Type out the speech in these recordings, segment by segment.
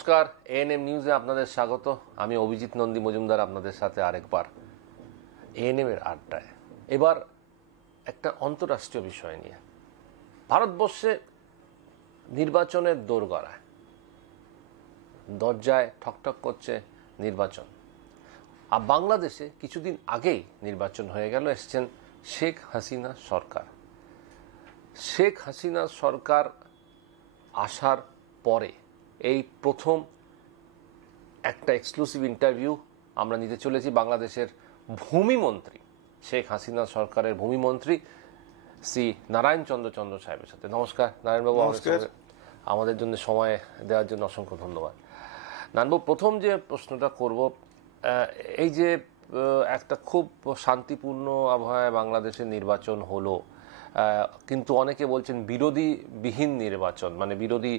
নমস্কার, এএনএম নিউজে আপনাদের স্বাগত। আমি অভিজিৎ নন্দী মজুমদার আপনাদের সাথে আরেকবার এএনএম এর আড্ডায়। এবার একটা আন্তর্রাষ্ট্রীয় বিষয় নিয়ে। ভারতবর্ষে নির্বাচনের দোরগড়ায়, দরজায় ঠকঠক করছে নির্বাচন। আর বাংলাদেশে কিছুদিন আগেই নির্বাচন হয়ে গেল, এসছেন শেখ হাসিনা সরকার। শেখ হাসিনা সরকার আসার পরে এই প্রথম একটা এক্সক্লুসিভ ইন্টারভিউ আমরা নিতে চলেছি বাংলাদেশের ভূমিমন্ত্রী, শেখ হাসিনা সরকারের ভূমিমন্ত্রী শ্রী নারায়ণ চন্দ্র সাহেবের সাথে। নমস্কার নারায়ণবাবু, আমাদের জন্য সময় দেওয়ার জন্য অসংখ্য ধন্যবাদ। নারায়ণবাবু, প্রথম যে প্রশ্নটা করব, এই যে একটা খুব শান্তিপূর্ণ আবহাওয়ায় বাংলাদেশের নির্বাচন হলো, কিন্তু অনেকে বলছেন বিরোধীবিহীন নির্বাচন, মানে বিরোধী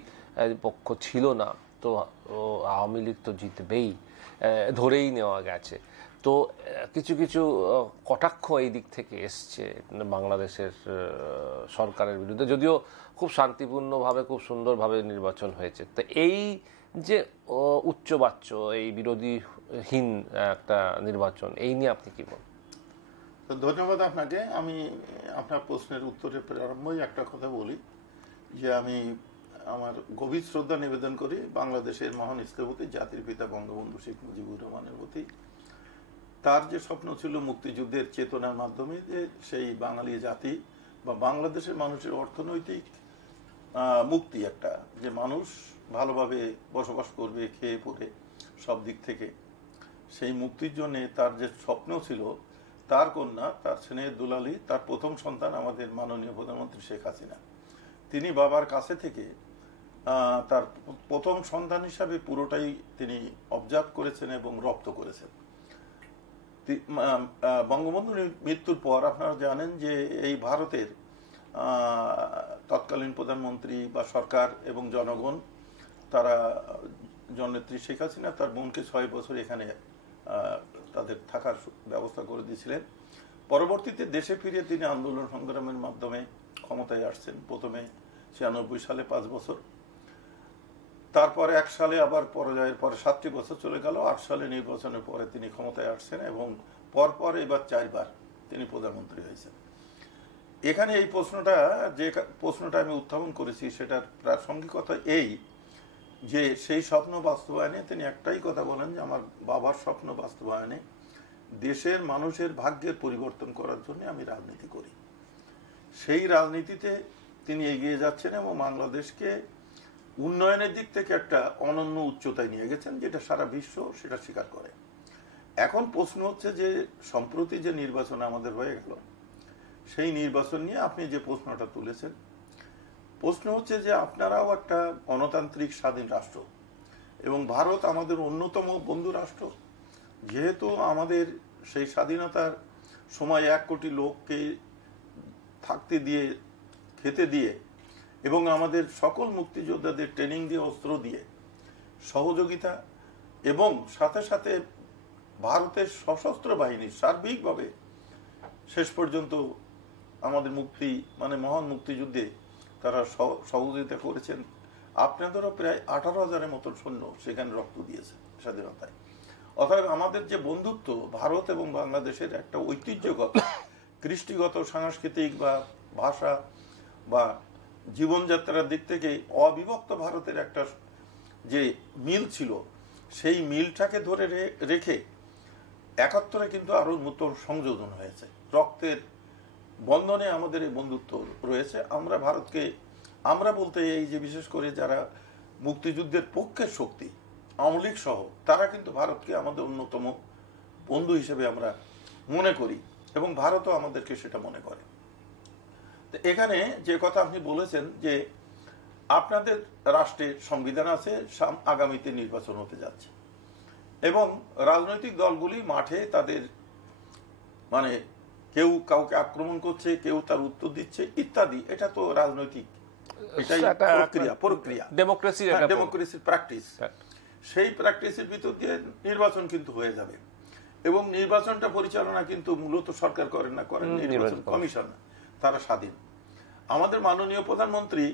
পক্ষ ছিল না, তো আওয়ামী লীগ তো জিতবেই ধরেই নেওয়া গেছে। তো কিছু কিছু কটাক্ষ এই দিক থেকে এসছে বাংলাদেশের সরকারের বিরুদ্ধে, যদিও খুব শান্তিপূর্ণভাবে খুব সুন্দরভাবে নির্বাচন হয়েছে। তো এই যে উচ্চবাচ্য, এই বিরোধীহীন একটা নির্বাচন, এই নিয়ে আপনি কি বলেন? ধন্যবাদ আপনাকে। আমি আপনার প্রশ্নের উত্তরে প্রারম্ভই একটা কথা বলি যে আমি আমার গভীর শ্রদ্ধা নিবেদন করি বাংলাদেশের মহান স্থপতি জাতির পিতা বঙ্গবন্ধু শেখ মুজিবুর রহমানের প্রতি। তার যে স্বপ্ন ছিল মুক্তিযুদ্ধের চেতনার মাধ্যমে যে সেই বাঙালি জাতি বা বাংলাদেশের মানুষের অর্থনৈতিক মুক্তি, একটা যে মানুষ ভালোভাবে বসবাস করবে খেয়ে পরে সব দিক থেকে, সেই মুক্তির জন্য তার যে স্বপ্ন ছিল, তার কন্যা, তার স্নেহের দুলালী, তার প্রথম সন্তান আমাদের মাননীয় প্রধানমন্ত্রী শেখ হাসিনা, তিনি বাবার কাছে থেকে তার প্রথম সন্তান হিসাবে পুরোটাই তিনি অবজার্ভ করেছেন এবং রপ্ত করেছেন। বঙ্গবন্ধুর মৃত্যুর পর আপনারা জানেন যে এই ভারতের তৎকালীন প্রধানমন্ত্রী বা সরকার এবং জনগণ, তারা জননেত্রী শেখ হাসিনা তার বোনকে 6 বছর এখানে তাদের থাকার ব্যবস্থা করে দিয়েছিলেন। পরবর্তীতে দেশে ফিরে তিনি আন্দোলন সংগ্রামের মাধ্যমে ক্ষমতায় আসছেন। প্রথমে 96 সালে 5 বছর, তারপরে 1 সালে আবার পরাজয়ের পরে 7টি বছর চলে গেল। 8 সালে নির্বাচনের পরে তিনি ক্ষমতায় আসছেন এবং পরপর এবার 4 বার তিনি প্রধানমন্ত্রী হয়েছেন। এখানে এই প্রশ্নটা আমি উত্থাপন করেছি, সেটার প্রাসঙ্গিকতা এই যে সেই স্বপ্ন বাস্তবায়নে তিনি একটাই কথা বলেন যে আমার বাবার স্বপ্ন বাস্তবায়নে দেশের মানুষের ভাগ্যের পরিবর্তন করার জন্য আমি রাজনীতি করি। সেই রাজনীতিতে তিনি এগিয়ে যাচ্ছেন এবং বাংলাদেশকে উন্নয়নের দিক থেকে একটা অনন্য উচ্চতায় নিয়ে গেছেন, যেটা সারা বিশ্ব সেটা স্বীকার করে। এখন প্রশ্ন হচ্ছে যে সম্প্রতি যে নির্বাচন আমাদের হয়ে গেল, সেই নির্বাচন নিয়ে আপনি যে প্রশ্নটা তুলেছেন, প্রশ্ন হচ্ছে যে আপনারাও একটা গণতান্ত্রিক স্বাধীন রাষ্ট্র এবং ভারত আমাদের অন্যতম বন্ধু রাষ্ট্র। যেহেতু আমাদের সেই স্বাধীনতার সময় 1 কোটি লোককে থাকতে দিয়ে, খেতে দিয়ে এবং আমাদের সকল মুক্তিযোদ্ধাদের ট্রেনিং দিয়ে, অস্ত্র দিয়ে সহযোগিতা, এবং সাথে সাথে ভারতের সশস্ত্র বাহিনী সার্বিকভাবে শেষ পর্যন্ত আমাদের মহান মুক্তিযুদ্ধে তারা সহযোগিতা করেছেন। আপনাদেরও প্রায় 18,000-এর মতন সৈন্য সেখানে রক্ত দিয়েছে স্বাধীনতায়। অর্থাৎ আমাদের যে বন্ধুত্ব ভারত এবং বাংলাদেশের একটা ঐতিহ্যগত, কৃষ্টিগত, সাংস্কৃতিক বা ভাষা বা জীবনযাত্রার দিক থেকে অবিভক্ত ভারতের একটা যে মিল ছিল, সেই মিলটাকে ধরে রেখে 71-এ কিন্তু আরো নতুন সংযোজন হয়েছে। রক্তের বন্ধনে আমাদের এই বন্ধুত্ব রয়েছে। আমরা বলতে এই যে বিশেষ করে যারা মুক্তিযুদ্ধের পক্ষের শক্তি, আওয়ামী লীগ সহ, তারা কিন্তু ভারতকে আমাদের অন্যতম বন্ধু হিসেবে আমরা মনে করি এবং ভারতও আমাদেরকে সেটা মনে করে। তো এখানে যে কথা আপনি বলেছেন যে আপনাদের রাষ্ট্রের সংবিধান আছে, আগামীতে নির্বাচন হতে যাচ্ছে এবং রাজনৈতিক দলগুলি মাঠে তাদের কেউ কাউকে আক্রমণ করছে, কেউ তার উত্তর দিচ্ছে ইত্যাদি। এটা তো রাজনৈতিক, এটাই প্রক্রিয়া, ডেমোক্রেসির প্র্যাকটিস। সেই প্র্যাকটিসের ভিতর দিয়ে নির্বাচন কিন্তু হয়ে যাবে এবং নির্বাচনটা পরিচালনা কিন্তু মূলত সরকার করেন নির্বাচন কমিশন, তারা স্বাধীন। আমাদের মাননীয় প্রধানমন্ত্রী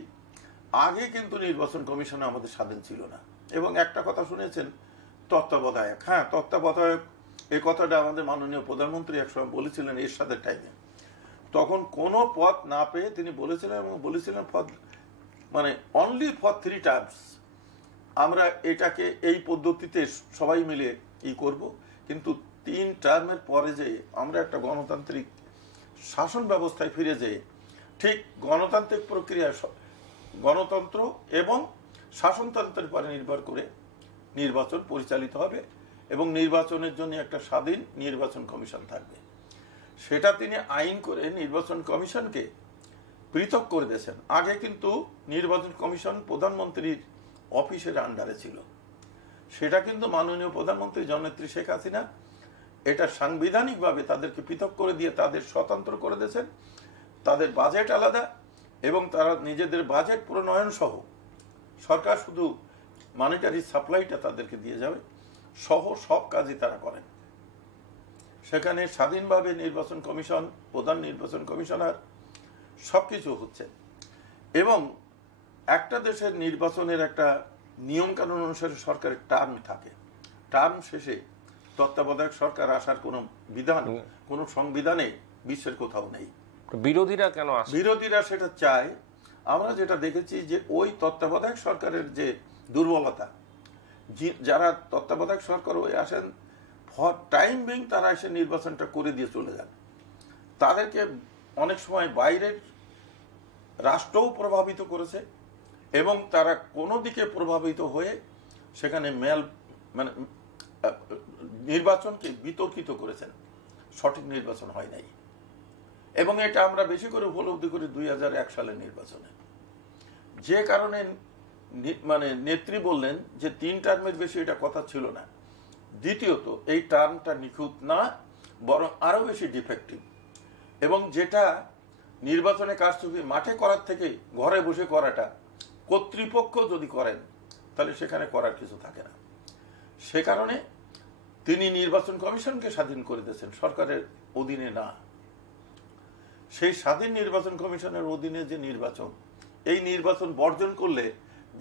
আগে কিন্তু নির্বাচন কমিশনে আমাদের স্বাধীন ছিল না, এবং একটা কথা শুনেছেন তত্ত্বাবধায়ক। হ্যাঁ, তত্ত্বাবধায়ক এই কথাটা আমাদের মাননীয় প্রধানমন্ত্রী একসময় বলেছিলেন এরশাদের টাইমে। তখন কোনো পদ না পেয়ে তিনি বলেছিলেন এবং বলেছিলেন মানে অনলি ফর 3 টার্মস আমরা এটাকে এই পদ্ধতিতে সবাই মিলে করব, কিন্তু 3 টার্মের পরে যে আমরা একটা গণতান্ত্রিক শাসন ব্যবস্থায় ফিরে যেয়ে ঠিক গণতান্ত্রিক প্রক্রিয়া গণতন্ত্র এবং শাসনতন্ত্রের পরে নির্ভর করে নির্বাচন পরিচালিত হবে এবং নির্বাচনের জন্য একটা স্বাধীন নির্বাচন কমিশন থাকবে। সেটা তিনি আইন করে নির্বাচন কমিশনকে পৃথক করে দিয়েছেন। আগে কিন্তু নির্বাচন কমিশন প্রধানমন্ত্রীর অফিসের আন্ডারে ছিল, সেটা কিন্তু মাননীয় প্রধানমন্ত্রী জননেত্রী শেখ হাসিনা এটা সাংবিধানিকভাবে তাদেরকে পৃথক করে দিয়ে তাদের স্বতন্ত্র করে দিয়েছেন। তাদের বাজেট আলাদা এবং তারা নিজেদের বাজেট প্রণয়ন সহ সরকার শুধু মনিটারি সাপ্লাইটা তাদেরকে দিয়ে যাবে সহ সব কাজই তারা করেন। সেখানে স্বাধীনভাবে নির্বাচন কমিশন, প্রধান নির্বাচন কমিশনার সবকিছু হচ্ছে এবং একটা দেশের নির্বাচনের একটা নিয়ম কানুন অনুসারে সরকারের টার্ম থাকে। টার্ম শেষে তত্ত্বাবধায়ক সরকার আসার কোনো বিধান কোনো সংবিধানে বিশ্বের কোথাও নেই। বিরোধীরা কেন আসে? বিরোধীরা সেটা চায়। আমরা যেটা দেখেছি যে ওই তত্ত্বাবধায়ক সরকারের যে দুর্বলতা, যারা তত্ত্বাবধায়ক সরকার হয়ে আসেন ফর টাইম বিং তারা এসে নির্বাচনটা করে দিয়ে চলে যান। তাদেরকে অনেক সময় বাইরের রাষ্ট্রও প্রভাবিত করেছে এবং তারা কোনো দিকে প্রভাবিত হয়ে সেখানে মানে নির্বাচনকে বিতর্কিত করেছেন, সঠিক নির্বাচন হয় নাই। এবং এটা আমরা বেশি করে উপলব্ধি করি 2001 সালের নির্বাচনে, যে কারণে মানে নেত্রী বললেন যে 3 টার্মের বেশি এটা কথা ছিল না। দ্বিতীয়ত এই টার্মটা নিখুঁত না, বরং আরো বেশি ডিফেক্টিভ এবং যেটা নির্বাচনে কারচুপি মাঠে করার থেকে ঘরে বসে করাটা কর্তৃপক্ষ যদি করেন তাহলে সেখানে করার কিছু থাকে না। সে কারণে তিনি নির্বাচন কমিশনকে স্বাধীন করে দিয়েছেন, সরকারের অধীনে না। সেই স্বাধীন নির্বাচন কমিশনের অধীনে যে নির্বাচন, এই নির্বাচন বর্জন করলে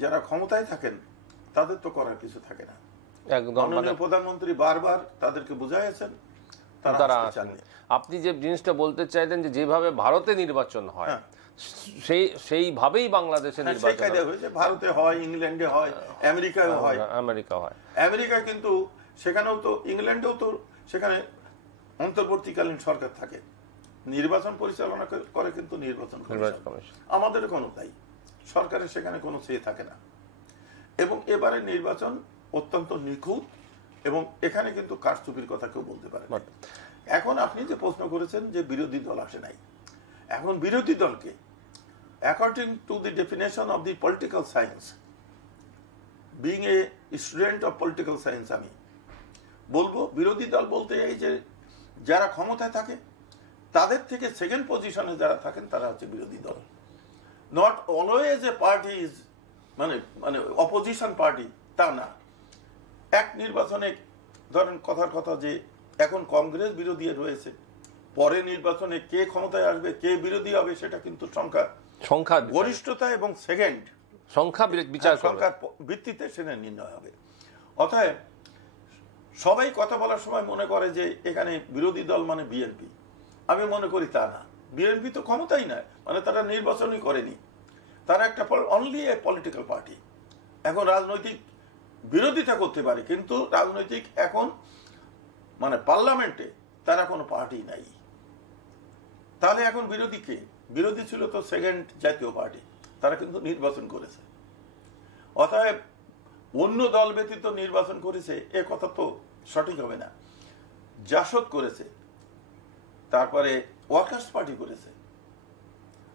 যারা ক্ষমতায় থাকেন তাদের তো করার কিছু থাকে না। মাননীয় প্রধানমন্ত্রী বারবার তাদেরকে বুঝাইছেন তারা আসেননি। আপনি যে জিনিসটা বলতে চাইলেন যে যেভাবে ভারতে নির্বাচন হয় সেইভাবেই বাংলাদেশে নির্বাচন হয়েছে। ভারতে হয়, ইংল্যান্ডে হয়, আমেরিকায় হয়। আমেরিকা কিন্তু সেখানেও তো, ইংল্যান্ডেও তো সেখানে অন্তর্বর্তীকালীন সরকার থাকে, নির্বাচন পরিচালনা করে কিন্তু নির্বাচন কমিশন। আমাদের কোনো তাই সরকারের সেখানে কোনো চেয়ে থাকে না। এবং এবারে নির্বাচন অত্যন্ত নিখুঁত এবং এখানে কিন্তু কারচুপির কথা কেউ বলতে পারে না। এখন আপনি যে প্রশ্ন করেছেন যে বিরোধী দল আসে নাই, এখন বিরোধী দলকে according to the definition of the political science, being a student of political science, আমি বলবো বিরোধী দল বলতে এই যে যারা ক্ষমতায় থাকে তাদের থেকে সেকেন্ড পজিশনে যারা থাকেন তারা হচ্ছে বিরোধী দল। Not always a party is মানে অপোজিশন পার্টি, তা না। এক নির্বাচনে ধরেন কথার কথা যে এখন কংগ্রেস বিরোধী রয়েছে, পরে নির্বাচনে কে ক্ষমতায় আসবে, কে বিরোধী হবে, সেটা কিন্তু সংখ্যা গরিষ্ঠতা এবং সেকেন্ড সংখ্যার ভিত্তিতে সেটা নির্ণয় হবে। অতএব সবাই কথা বলার সময় মনে করে যে এখানে বিরোধী দল মানে বিএনপি। আমি মনে করি তা না। বিএনপি তো ক্ষমতাই নয়, মানে তারা নির্বাচনই করেনি, তারা একটা অনলি এ পলিটিক্যাল পার্টি। এখন রাজনৈতিক বিরোধিতা করতে পারে কিন্তু রাজনৈতিক এখন মানে পার্লামেন্টে তারা কোনো পার্টি নাই। তাহলে এখন বিরোধী কে? বিরোধী ছিল তো সেকেন্ড জাতীয় পার্টি, তারা কিন্তু নির্বাচন করেছে। অতএব অন্য দল ব্যতীত নির্বাচন করেছে এ কথা তো সঠিক হবে না। জাসদ করেছে, তারপরে ওয়ার্কার্স পার্টি করেছে,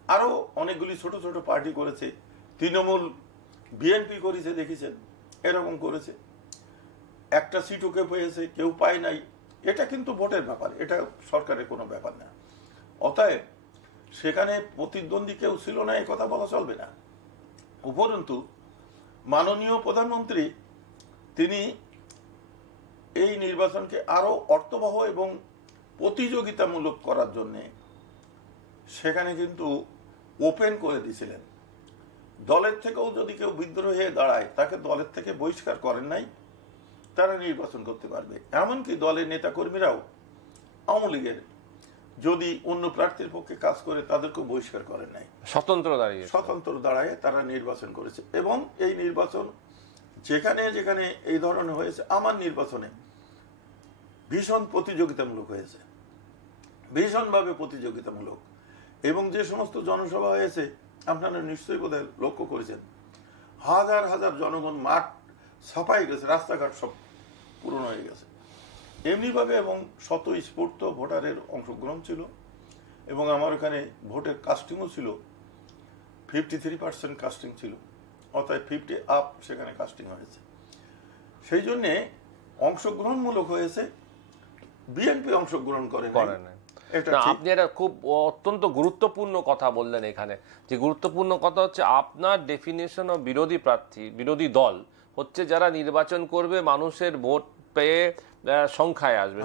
আরো অনেকগুলি ছোট ছোট পার্টি করেছে, তৃণমূল, বিএনপি করেছে, দেখেছেন এরকম করেছে। একটা সিটও কেউ পেয়েছে, কেউ পায় নাই। এটা কিন্তু ভোটের ব্যাপার, এটা সরকারের কোনো ব্যাপার না। অতএব সেখানে প্রতিদ্বন্দ্বী কেউ ছিল না এ কথা বলা চলবে না। উপরন্তু মাননীয় প্রধানমন্ত্রী তিনি এই নির্বাচনকে আরো অর্থবহ এবং প্রতিযোগিতামূলক করার জন্য সেখানে কিন্তু ওপেন করে দিয়েছিলেন দলের থেকেও যদি কেউ বিদ্রোহী হয়ে দাঁড়ায় তাকে দলের থেকে বহিষ্কার করেন নাই, তারা নির্বাচন করতে পারবে। এমনকি দলের নেতাকর্মীরাও আওয়ামী লীগের যদি অন্য প্রার্থীর পক্ষে কাজ করে তাদেরকেও বহিষ্কার করেন নাই, স্বতন্ত্র দাঁড়ায় তারা নির্বাচন করেছে। এবং এই নির্বাচন যেখানে যেখানে এই ধরনের হয়েছে, আমার নির্বাচনে ভীষণ প্রতিযোগিতামূলক হয়েছে, ভীষণভাবে প্রতিযোগিতামূলক। এবং যে সমস্ত জনসভা হয়েছে আপনারা নিশ্চয়ই বোধহয় লক্ষ্য করেছেন, হাজার হাজার জনগণ মাঠ ছাপাই গেছে, রাস্তাঘাট সব পূরণ হয়ে গেছে এমনিভাবে। এবং স্বতঃস্ফূর্ত ভোটারের অংশগ্রহণ ছিল। এবং আমার ওখানে ভোটের কাস্টিংও ছিল, 53% কাস্টিং ছিল, অর্থাৎ 50 আপ সেখানে কাস্টিং হয়েছে। সেই জন্যে অংশগ্রহণমূলক হয়েছে। বিএনপি অংশগ্রহণ করে না। আপনি একটা খুব অত্যন্ত গুরুত্বপূর্ণ কথা বললেন এখানে, যে গুরুত্বপূর্ণ কথা হচ্ছে আপনার ডেফিনেশন অফ বিরোধী প্রার্থী, বিরোধী দল হচ্ছে যারা নির্বাচন করবে মানুষের ভোট পেয়ে সংখ্যায় আসবে,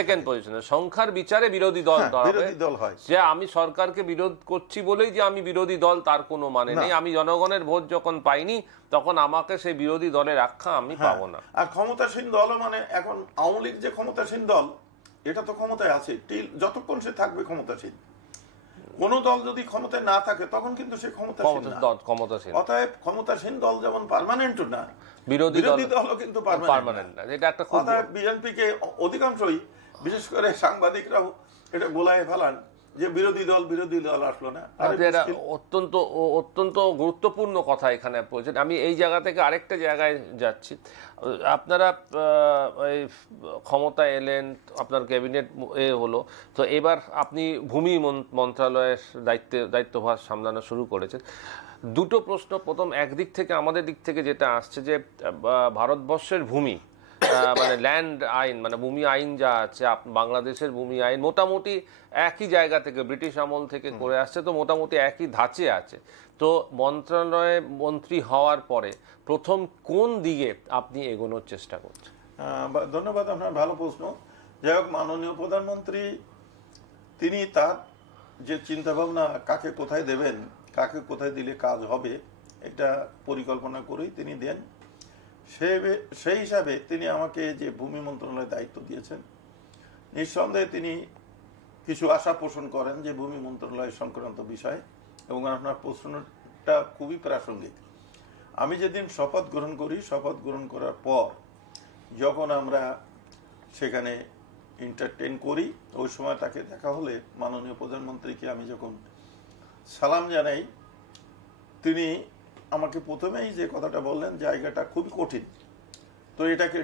সেকেন্ড পজিশনে, সংখ্যার বিচারে বিরোধী দল হয়। যে আমি সরকারকে বিরোধ করছি বলেই যে আমি বিরোধী দল তার কোনো মানে নেই। আমি জনগণের ভোট যখন পাইনি তখন আমাকে সেই বিরোধী দলের আখ্যা আমি পাবো না। আর ক্ষমতাসীন দল মানে এখন আওয়ামী লীগ যে ক্ষমতাসীন দল, এটা তো ক্ষমতায় আছে যতক্ষণ সে থাকবে ক্ষমতাসীন। কোন দল যদি ক্ষমতায় না থাকে তখন কিন্তু সে ক্ষমতাসীন। অতএব ক্ষমতাসীন দল যেমন পার্মানেন্ট না, বিরোধী দলও কিন্তু পার্মানেন্ট না। এটা একটা অতএব বিএনপিকে অধিকাংশই, বিশেষ করে সাংবাদিকরাও এটা গোলায় ফেলান যে বিরোধী দল আসলো না। অত্যন্ত অত্যন্ত গুরুত্বপূর্ণ কথা এখানে বলছেন। আমি এই জায়গা থেকে আরেকটা জায়গায় যাচ্ছি। আপনারা ক্ষমতা এলেন, আপনার ক্যাবিনেট হলো, তো এবার আপনি ভূমি মন্ত্রণালয়ের দায়িত্বভার সামলানো শুরু করেছেন। দুটো প্রশ্ন। প্রথম, একদিক থেকে আমাদের দিক থেকে যেটা আসছে যে ভারতবর্ষের ভূমি মানে ল্যান্ড আইন, মানে ভূমি আইন যা আছে, বাংলাদেশের ভূমি আইন মোটামুটি একই জায়গা থেকে, ব্রিটিশ আমল থেকে করে আসছে, তো মোটামুটি একই ধাঁচে আছে। তো মন্ত্রণালয়ে মন্ত্রী হওয়ার পরে প্রথম কোন দিকে আপনি এগোনোর চেষ্টা করছেন? ধন্যবাদ, আপনার ভালো প্রশ্ন। যাই হোক, মাননীয় প্রধানমন্ত্রী তিনি তার যে চিন্তা ভাবনা, কাকে কোথায় দেবেন, কাকে কোথায় দিলে কাজ হবে, এটা পরিকল্পনা করেই তিনি দেন। সেই হিসাবে তিনি আমাকে যে ভূমি মন্ত্রণালয়ের দায়িত্ব দিয়েছেন, নিঃসন্দেহে তিনি কিছু আশা পোষণ করেন যে ভূমি মন্ত্রণালয় সংক্রান্ত বিষয়। এবং আপনার প্রশ্নটা খুবই প্রাসঙ্গিক। আমি যেদিন শপথ গ্রহণ করি, শপথ গ্রহণ করার পর যখন আমরা সেখানে এন্টারটেইন করি, ওই সময় তাকে দেখা হলে, মাননীয় প্রধানমন্ত্রীকে আমি যখন সালাম জানাই, তিনি আমাকে প্রথমেই যে কথাটা বললেন, জায়গাটা খুবই কঠিন, তো এটাকে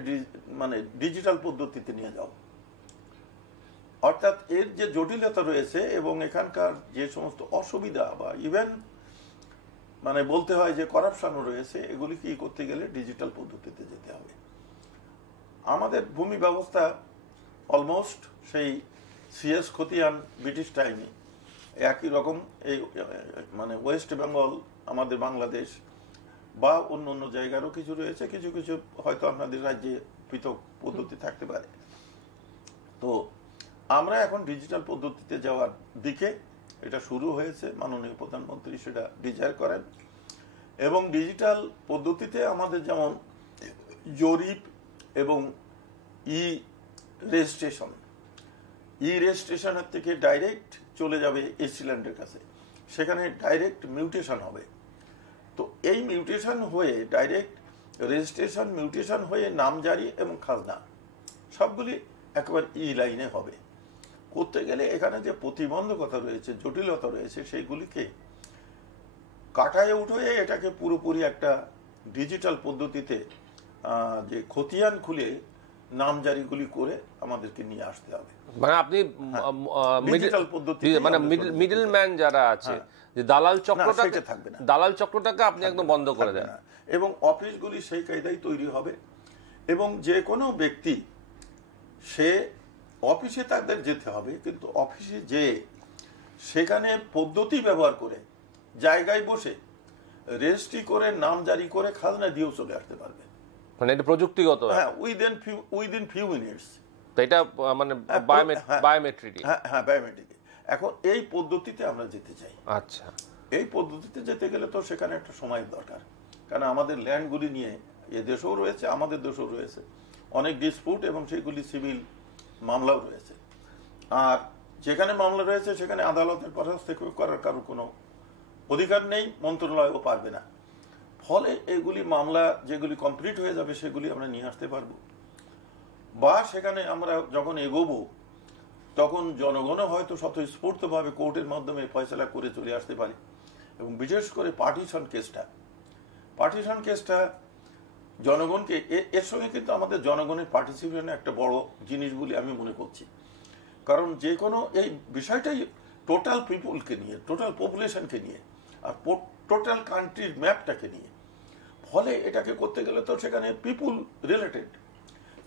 মানে ডিজিটাল পদ্ধতিতে নিয়ে যাও। অর্থাৎ এর যে জটিলতা রয়েছে এবং এখানকার যে সমস্ত অসুবিধা বা ইভেন মানে বলতে হয় যে করাপশনও রয়েছে, এগুলি কি করতে গেলে ডিজিটাল পদ্ধতিতে যেতে হবে। আমাদের ভূমি ব্যবস্থা অলমোস্ট সেই সিএস খতিয়ান ব্রিটিশ টাইমে একই রকম। এই মানে ওয়েস্ট বেঙ্গল, আমাদের বাংলাদেশ বা অন্য অন্য জায়গারও কিছু রয়েছে, কিছু কিছু হয়তো আপনাদের রাজ্যে পৃথক পদ্ধতি থাকতে পারে। তো আমরা এখন ডিজিটাল পদ্ধতিতে যাওয়ার দিকে এটা শুরু হয়েছে। মাননীয় প্রধানমন্ত্রী সেটা ডিজায়ার করেন। এবং ডিজিটাল পদ্ধতিতে আমাদের যেমন জরিপ এবং ই রেজিস্ট্রেশনের থেকে ডাইরেক্ট চলে যাবে এসিল্যান্ডের কাছে, সেখানে ডাইরেক্ট মিউটেশন হবে। তো এই মিউটেশন হয়ে ডাইরেক্ট রেজিস্ট্রেশন, মিউটেশন হয়ে নামজারি এবং খাজনা সবগুলি একেবারে লাইনে হবে। করতে গেলে এখানে যে প্রতিবন্ধকতা রয়েছে, জটিলতা রয়েছে, সেইগুলিকে কাটায় উঠে এটাকে পুরোপুরি একটা ডিজিটাল পদ্ধতিতে যে খতিয়ান খুলে নামজারিগুলি করে আমাদেরকে নিয়ে আসতে হবে। মানে আপনি ডিজিটাল পদ্ধতি, মানে মিডলম্যান যারা আছে, যে দালাল চক্রটা থাকবে না, দালাল চক্রটাকে আপনি একদম বন্ধ করে দেন। এবং অফিসগুলি সেই কায়দায় তৈরি হবে। এবং যে কোনো ব্যক্তি সে অফিসে তাদের যেতে হবে, কিন্তু অফিসে যে সেখানে পদ্ধতি ব্যবহার করে জায়গায় বসে রেজিস্ট্রি করে নাম জারি করে খাজনা দিয়েও চলে আসতে পারবে। মানে এটা প্রযুক্তিগত, হ্যাঁ, উইদিন ফিউ মিনিটস। এটা মানে বায়োমেট্রিক। হ্যাঁ, বায়োমেট্রিক। এখন এই পদ্ধতিতে আমরা যেতে চাই। আচ্ছা, এই পদ্ধতিতে যেতে গেলে তো সেখানে একটা সময়ের দরকার, কারণ আমাদের ল্যান্ডগুলি নিয়ে এ দেশেও রয়েছে, আমাদের দেশেও রয়েছে অনেক ডিসপুট, এবং সেগুলি সিভিল মামলাও রয়েছে। আর যেখানে মামলা রয়েছে সেখানে আদালতের হস্তক্ষেপ করার কারো কোনো অধিকার নেই, মন্ত্রণালয়ও পারবে না। ফলে এগুলি মামলা যেগুলি কমপ্লিট হয়ে যাবে সেগুলি আমরা নিয়ে আসতে পারবো, বা সেখানে আমরা যখন এগোবো তখন জনগণও হয়তো স্বতঃস্ফূর্তভাবে কোর্টের মাধ্যমে ফয়সলা করে চলে আসতে পারে। এবং বিশেষ করে পার্টিশন কেসটা জনগণকে, এর সঙ্গে কিন্তু আমাদের জনগণের পার্টিসিপেশন একটা বড় জিনিস বলে আমি মনে করছি। কারণ যে কোনো এই বিষয়টাই টোটাল পিপুলকে নিয়ে, টোটাল পপুলেশনকে নিয়ে, আর টোটাল কান্ট্রির ম্যাপটাকে নিয়ে। ফলে এটাকে করতে গেলে তো সেখানে পিপুল রিলেটেড,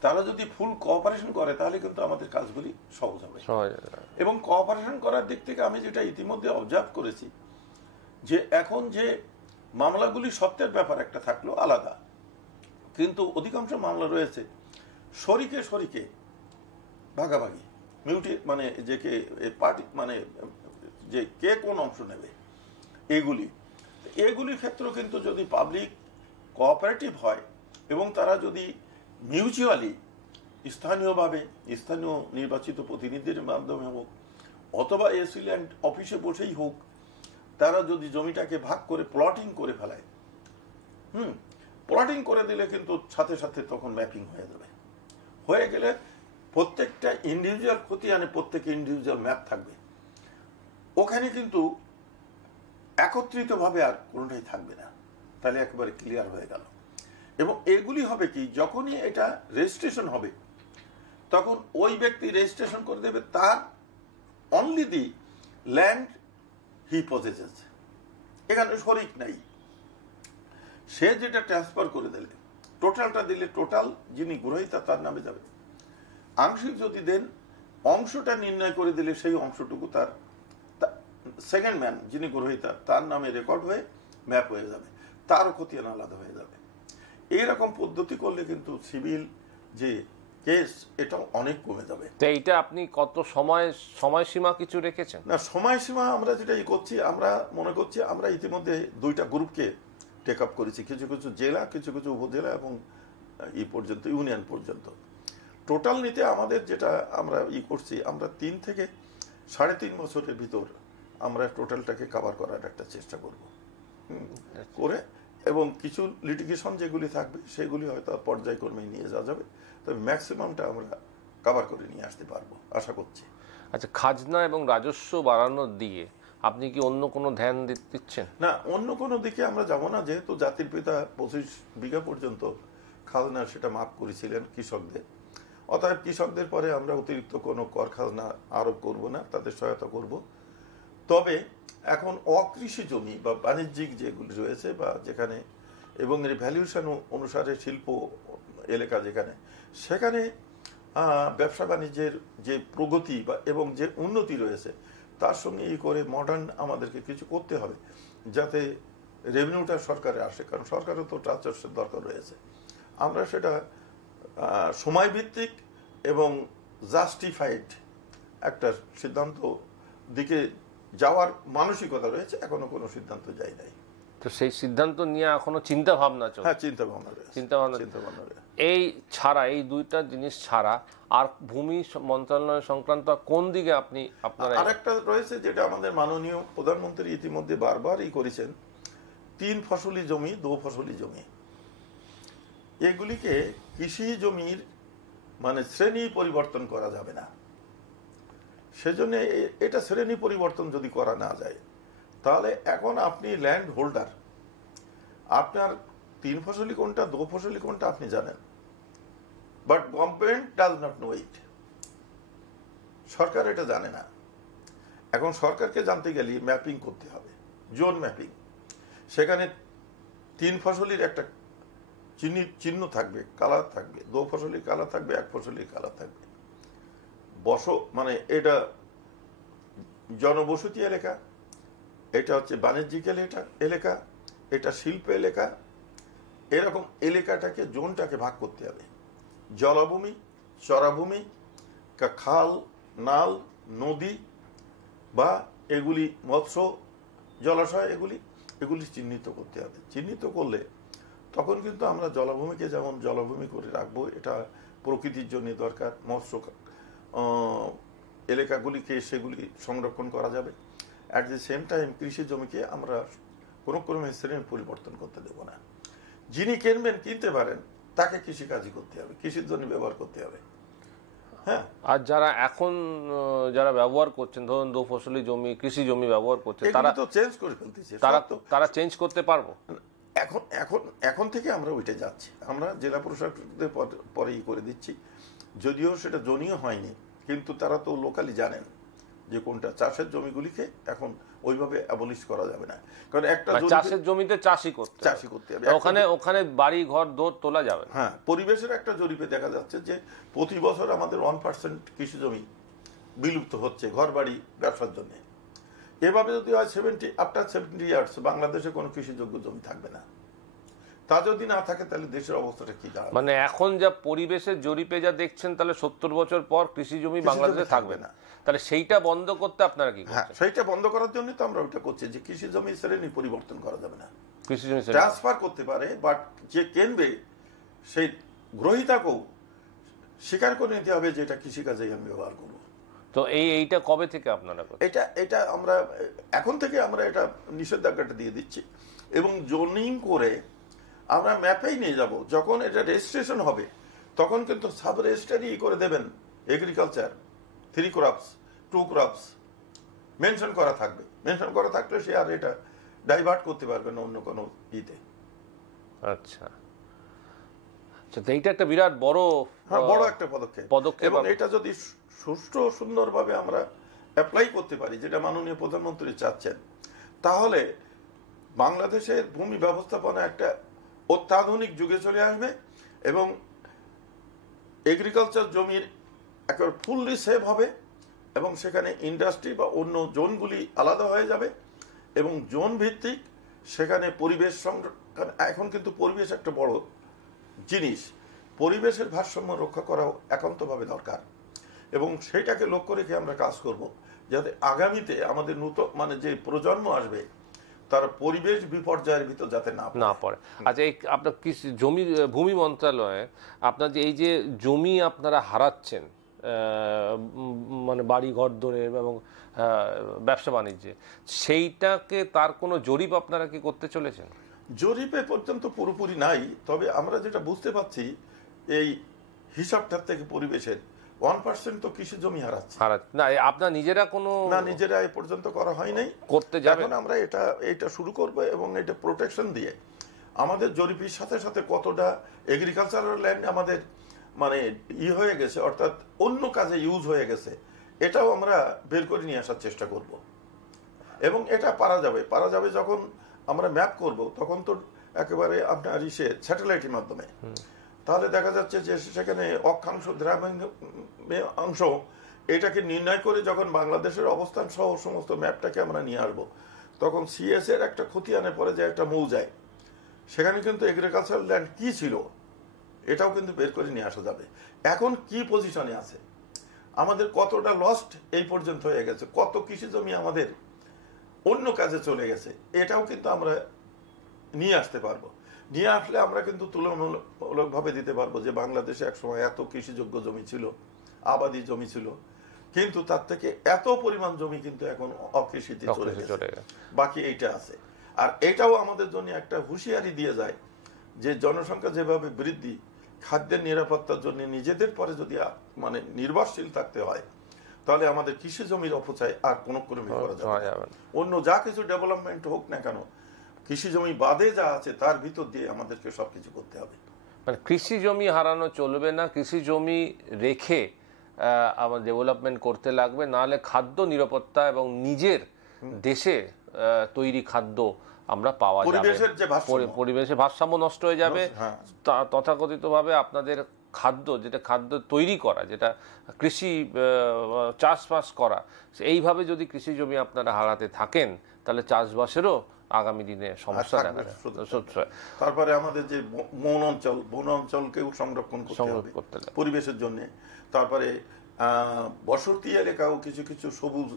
তারা যদি ফুল কোঅপারেশন করে তাহলে কিন্তু আমাদের কাজগুলি সহজ হবে। এবং কোঅপারেশন করার দিক থেকে আমি যেটা ইতিমধ্যে অবজার্ভ করেছি, যে এখন যে মামলাগুলি সত্যের ব্যাপার একটা থাকলো আলাদা, কিন্তু অধিকাংশ মামলা রয়েছে শরিকে ভাগাভাগি, মানে যে কে পার্টি, মানে যে কে কোন অংশ নেবে, এগুলির ক্ষেত্রেও কিন্তু যদি পাবলিক কোঅপারেটিভ হয় এবং তারা যদি মিউচুয়ালি স্থানীয়ভাবে স্থানীয় নির্বাচিত প্রতিনিধির মাধ্যমে হোক অথবা এসি ল্যান্ড অফিসে বসেই হোক, তারা যদি জমিটাকে ভাগ করে প্লটিং করে ফেলায়, প্লটিং করে দিলে কিন্তু সাথে সাথে তখন ম্যাপিং হয়ে যাবে। হয়ে গেলে প্রত্যেকটা ইন্ডিভিজুয়াল খতিয়ানে প্রত্যেকে ইন্ডিভিজুয়াল ম্যাপ থাকবে, ওখানে কিন্তু একত্রিতভাবে আর কোনোটাই থাকবে না, তাহলে একেবারে ক্লিয়ার হয়ে গেল। এবং এগুলি হবে কি, যখনই এটা রেজিস্ট্রেশন হবে তখন ওই ব্যক্তি রেজিস্ট্রেশন করে দেবে তার only the land he possesses, এখানে শরিক নাই। সে যেটা ট্রান্সফার করে দিলে, টোটালটা দিলে টোটাল যিনি গ্রহীতা তার নামে যাবে। আংশিক যদি দেন, অংশটা নির্ণয় করে দিলে সেই অংশটুকু তার সেকেন্ড ম্যান যিনি গ্রহীতা তার নামে রেকর্ড হয়ে ম্যাপ হয়ে যাবে, তারও খতিয়ান আলাদা হয়ে যাবে। এইরকম পদ্ধতি করলে কিন্তু সিভিল যে কেস এটাও অনেক কমে যাবে। তো এইটা আপনি কত সময়সীমা কিছু রেখেছেন? না, সময়সীমা আমরা যেটা করছি, আমরা মনে করছি আমরা ইতিমধ্যে 2টা গ্রুপকে টেক আপ করেছি, কিছু কিছু জেলা, কিছু কিছু উপজেলা এবং পর্যন্ত ইউনিয়ন পর্যন্ত। টোটাল নিতে আমাদের যেটা আমরা করছি, আমরা 3 থেকে 3.5 বছরের ভিতর আমরা টোটালটাকে কভার করার একটা চেষ্টা করব করে, এবং কিছু লিটিগেশন যেগুলি থাকবে সেগুলি হয়তো পর্যায়ক্রমে নিয়ে যাওয়া যাবে, তবে ম্যাক্সিমামটা আমরা কভার করে নিয়ে আসতে পারবো আশা করছি। আচ্ছা, খাজনা এবং রাজস্ব বাড়ানোর দিকে আপনি কি অন্য কোনো ধ্যান দিচ্ছেন? না, অন্য কোনো দিকে আমরা যাব না, যেহেতু জাতির পিতা 25 বিঘা পর্যন্ত খাজনা সেটা মাফ করেছিলেন কৃষকদের, অতএব কৃষকদের পরে আমরা অতিরিক্ত কোনো কর খাজনা আরোপ করব না, তাদের সহায়তা করব। তবে এখন অকৃষি জমি বা বাণিজ্যিক যেগুলি রয়েছে বা যেখানে, এবং এর ভ্যালুয়েশন অনুসারে শিল্প এলাকা যেখানে, সেখানে ব্যবসা বাণিজ্যের যে প্রগতি বা এবং যে উন্নতি রয়েছে তার সঙ্গে করে মডার্ন আমাদেরকে কিছু করতে হবে যাতে রেভিনিউটা সরকারে আসে, কারণ সরকারের তো রাজস্বের দরকার রয়েছে। আমরা সেটা সময়ভিত্তিক এবং জাস্টিফাইড একটা সিদ্ধান্ত দিকে যাওয়ার মানসিকতা রয়েছে, এখনো কোনো সিদ্ধান্ত যাই নাই। তো সেই সিদ্ধান্ত নিয়ে এখনো চিন্তা ভাবনা চলছে? হ্যাঁ, চিন্তা ভাবনা রয়েছে। এই ছাড়া, এই 2টা জিনিস ছাড়া আর ভূমি মন্ত্রণালয় সংক্রান্ত কোন দিকে আপনারা? আরেকটা রয়েছে যেটা আমাদের মাননীয় প্রধানমন্ত্রী ইতিমধ্যে বারবারই করেছেন, 3 ফসলি জমি 2 ফসলি জমি। এগুলিকে কৃষি জমির মানে শ্রেণী পরিবর্তন করা যাবে না। সেজন্য এটা শ্রেণী পরিবর্তন যদি করা না যায়, তাহলে এখন আপনি ল্যান্ড হোল্ডার, আপনার 3 ফসলি কোনটা 2 ফসলি কোনটা আপনি জানেন, but government does not know it. সরকার এটা জানে না। এখন সরকারকে জানতে গেলে ম্যাপিং করতে হবে, জোন ম্যাপিং। সেখানে 3 ফসলির একটা চিহ্ন থাকবে, কালার থাকবে, 2 ফসলির কালার থাকবে, 1 ফসলির কালার থাকবে। মানে এটা জনবসতি এলাকা, এটা হচ্ছে বাণিজ্যিক এলাকা, এটা শিল্প এলাকা। এরকম এলাকাটাকে জোনটাকে ভাগ করতে হবে। জলাভূমি, চরাভূমি, খাল, নাল, নদী বা এগুলি মৎস্য জলাশয় এগুলি চিহ্নিত করতে হবে। চিহ্নিত করলে তখন কিন্তু আমরা জলাভূমিকে যেমন জলাভূমি করে রাখবো, এটা প্রকৃতির জন্য দরকার, মৎস্য এলাকাগুলিকে সেগুলি সংরক্ষণ করা যাবে। অ্যাট দ্য সেম টাইম কৃষি জমিকে আমরা কোনো ক্রমে শ্রেণীর পরিবর্তন করতে দেব না। যিনি কিনতে পারেন তাকে কৃষিকাজই করতে হবে, কৃষির জন্য ব্যবহার করতে হবে। হ্যাঁ, আর যারা ব্যবহার করছেন, ধরুন দো ফসলি জমি, কৃষি জমি ব্যবহার করছে, তারা তো চেঞ্জ করে ফেলতেছে। তারা চেঞ্জ করতে পারবো এখন থেকে আমরা ওইটা যাচ্ছি। আমরা জেলা প্রশাসকদের পরেই করে দিচ্ছি, যদিও সেটা জনীয় হয়নি, কিন্তু তারা তো লোকালি জানেন যে কোনটা চাষের জমিগুলিকে এখন ওইভাবে অ্যাবলিশ করা যাবে না, কারণ একটা চাষের জমিতে চাষই করতে হবে, ওখানে বাড়ি ঘর দৌড় তোলা যাবে। হ্যাঁ, পরিবেশের একটা জরিপে দেখা যাচ্ছে যে প্রতি বছর আমাদের 1% কৃষি জমি বিলুপ্ত হচ্ছে ঘর বাড়ি ব্যবসার জন্য। এভাবে যদি হয় আফটার 70 ইয়ার্স বাংলাদেশে কোনো কৃষিযোগ্য জমি থাকবে না। তা যদি না থাকে তাহলে দেশের অবস্থাটা কি দাঁড়াবে? মানে এখন যা পরিবেশের জরিপে যা দেখছেন, তাহলে 70 বছর পর কৃষি জমি বাংলাদেশে থাকবে না। তাহলে সেইটা বন্ধ করতে আপনারা কি করছেন? হ্যাঁ, সেইটা বন্ধ করার জন্য তো আমরা ওটা করছি যে কৃষি জমি শ্রেণী পরিবর্তন করা যাবে না, কৃষি জমি ট্রান্সফার করতে পারে, বাট যে কিনবে সেই গ্রহীতাকেও স্বীকার করে নিতে হবে যে এটা কৃষিকাজে আমি ব্যবহার করবো। তো এইটা কবে থেকে আপনারা করছেন? এটা আমরা এখন থেকে আমরা এটা নিষেধাজ্ঞাটা দিয়ে দিচ্ছি, এবং জোনিং করে আমরা ম্যাপেই নিয়ে যাব। যখন এটা রেজিস্ট্রেশন হবে তখন কিন্তু সাব রেজিস্ট্রারি করে দেবেন, এগ্রিকালচার 3 crops 2 crops মেনশন করা থাকবে। মেনশন করা থাকলে সে আর এটা ডাইভার্ট করতে পারবে না অন্য কোনো ইতে। আচ্ছা, এইটা একটা বিরাট বড় একটা পদক্ষেপ, এবং এটা যদি সুষ্ঠু সুন্দরভাবে আমরা অ্যাপ্লাই করতে পারি, যেটা মাননীয় প্রধানমন্ত্রী চাচ্ছেন, তাহলে বাংলাদেশের ভূমি ব্যবস্থাপনা একটা অত্যাধুনিক যুগে চলে আসবে, এবং এগ্রিকালচার জমির একেবারে ফুললি সেভ হবে, এবং সেখানে ইন্ডাস্ট্রি বা অন্য জোনগুলি আলাদা হয়ে যাবে, এবং জোন ভিত্তিক সেখানে পরিবেশ সংরক্ষণ। এখন কিন্তু পরিবেশ একটা বড় জিনিস, পরিবেশের ভারসাম্য রক্ষা করাও একান্তভাবে দরকার, এবং সেটাকে লক্ষ্য রেখে আমরা কাজ করব, যাতে আগামীতে আমাদের নতুন যে প্রজন্ম আসবে তার পরিবেশ বিপর্যয়ের ভিতর যাতে না পড়ে। আচ্ছা, এই আপনার ভূমি মন্ত্রণালয়ে আপনার যে এই যে জমি আপনারা হারাচ্ছেন, বাড়ি ঘর ধরে এবং ব্যবসা বাণিজ্যে, সেইটাকে তার কোনো জরিপ আপনারা কি করতে চলেছেন? জরিপে পর্যন্ত পুরোপুরি নাই, তবে আমরা যেটা বুঝতে পারছি এই হিসাবটার থেকে পরিবেশের 1% তো কৃষি জমি হারাচ্ছে না। আপনার নিজেরা নিজেরা এ পর্যন্ত করা হয় নাই, করতে যাবেন। এখন আমরা এটা শুরু করব, এবং এটা প্রোটেকশন দিয়ে আমাদের জরিপের সাথে সাথে কতটা এগ্রিকালচারাল ল্যান্ড আমাদের হয়ে গেছে, অর্থাৎ অন্য কাজে ইউজ হয়ে গেছে, এটাও আমরা বের করে নিয়ে আসার চেষ্টা করব। এবং এটা পারা যাবে যখন আমরা ম্যাপ করব, তখন তো একেবারে আপনার স্যাটেলাইটের মাধ্যমে, তাহলে দেখা যাচ্ছে যে সেখানে অক্ষাংশ অংশ এটাকে নির্ণয় করে যখন বাংলাদেশের অবস্থান সহ সমস্ত ম্যাপটাকে আমরা নিয়ে আসবো, তখন সিএস এর একটা খতিয়ানের পরে যে একটা মৌজায় সেখানে কিন্তু এগ্রিকালচারাল ল্যান্ড কি ছিল এটাও কিন্তু বের করে নিয়ে আসা যাবে। এখন কি পজিশনে আছে, আমাদের কতটা লস্ট এই পর্যন্ত হয়ে গেছে, কত কৃষি জমি আমাদের অন্য কাজে চলে গেছে, এটাও কিন্তু আমরা নিয়ে আসতে পারবো। নিয়ে আসলে আমরা কিন্তু তুলনামূলকভাবে দিতে পারবো যে বাংলাদেশে একসময় এত কৃষিযোগ্য জমি ছিল, আবাদি জমি ছিল, কিন্তু তার থেকে এত পরিমাণ জমি কিন্তু এখন অকৃষিতে চলে গেছে, বাকি এইটা আছে। আর এটাও আমাদের জন্য একটা হুঁশিয়ারি দিয়ে যায় যে জনসংখ্যা যেভাবে বৃদ্ধি, খাদ্যের নিরাপত্তার জন্য নিজেদের পরে যদি নির্ভরশীল থাকতে হয়, তাহলে আমাদের কৃষি জমির অপচয় আর কোনো ক্রমে করা যাবে না। অন্য যা কিছু ডেভেলপমেন্ট হোক না কেন, কৃষি জমি বাদে যা আছে তার ভিতর দিয়ে আমাদেরকে সবকিছু করতে হবে। কৃষি জমি হারানো চলবে না, কৃষি জমি রেখে আমার ডেভেলপমেন্ট করতে লাগবে, নাহলে খাদ্য নিরাপত্তা এবং নিজের দেশে তৈরি খাদ্য আমরা পাওয়া যাবে, পরিবেশের ভারসাম্য নষ্ট হয়ে যাবে। তথাকথিতভাবে আপনাদের যেটা খাদ্য তৈরি করা, যেটা কৃষি চাষবাস করা, এইভাবে যদি কৃষি জমি আপনারা হারাতে থাকেন, তাহলে চাষবাসেরও আগামী দিনে সমস্যা দেখা যায়। তারপরে আমাদের যে বন অঞ্চলকেও সংরক্ষণ করতে হবে পরিবেশের জন্য। তারপরে বসতি এলাকাও কিছু কিছু সবুজ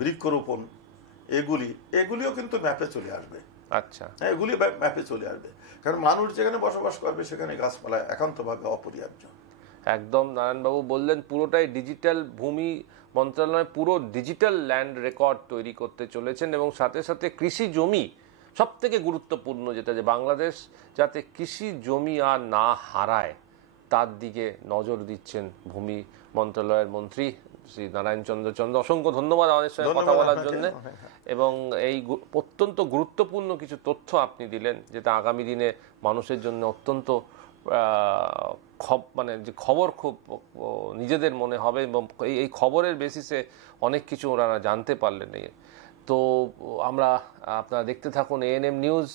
বৃক্ষরোপণ, এগুলিও কিন্তু ম্যাপে চলে আসবে। আচ্ছা, এগুলি ম্যাপে চলে আসবে, কারণ মানুষ যেখানে বসবাস করবে সেখানে গাছপালা একান্তভাবে অপরিহার্য। একদম নারায়ণবাবু বললেন পুরোটাই ডিজিটাল, ভূমি মন্ত্রণালয় পুরো ডিজিটাল ল্যান্ড রেকর্ড তৈরি করতে চলেছেন, এবং সাথে সাথে কৃষি জমি সব থেকে গুরুত্বপূর্ণ যেটা, যে বাংলাদেশ যাতে কৃষি জমি আর না হারায় তার দিকে নজর দিচ্ছেন ভূমি মন্ত্রণালয়ের মন্ত্রী শ্রী নারায়ণ চন্দ্র। অসংখ্য ধন্যবাদ আমাদের সঙ্গে কথা বলার জন্য, এবং এই অত্যন্ত গুরুত্বপূর্ণ কিছু তথ্য আপনি দিলেন, যেটা আগামী দিনে মানুষের জন্য অত্যন্ত মানে যে খবর খুব নিজেদের মনে হবে, এবং এই খবরের বেসিসে অনেক কিছু ওনারা জানতে পারলেন। তো আমরা, আপনারা দেখতে থাকুন এএনএম নিউজ।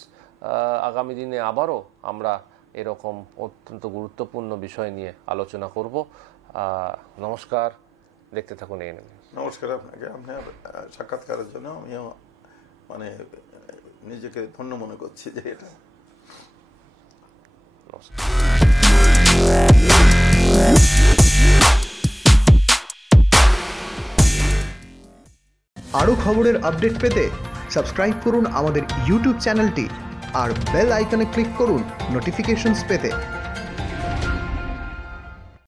আগামী দিনে আবারও আমরা এরকম অত্যন্ত গুরুত্বপূর্ণ বিষয় নিয়ে আলোচনা করব। নমস্কার, দেখতে থাকুন এএনএম নিউজ। নমস্কার আপনাকে, আপনার সাক্ষাৎকারের জন্য আমিও মানে নিজেকে ধন্য মনে করছি যে এটা। নমস্কার। আরও খবরের আপডেট পেতে সাবস্ক্রাইব করুন আমাদের ইউটিউব চ্যানেলটি আর বেল আইকনে ক্লিক করুন নোটিফিকেশনস পেতে।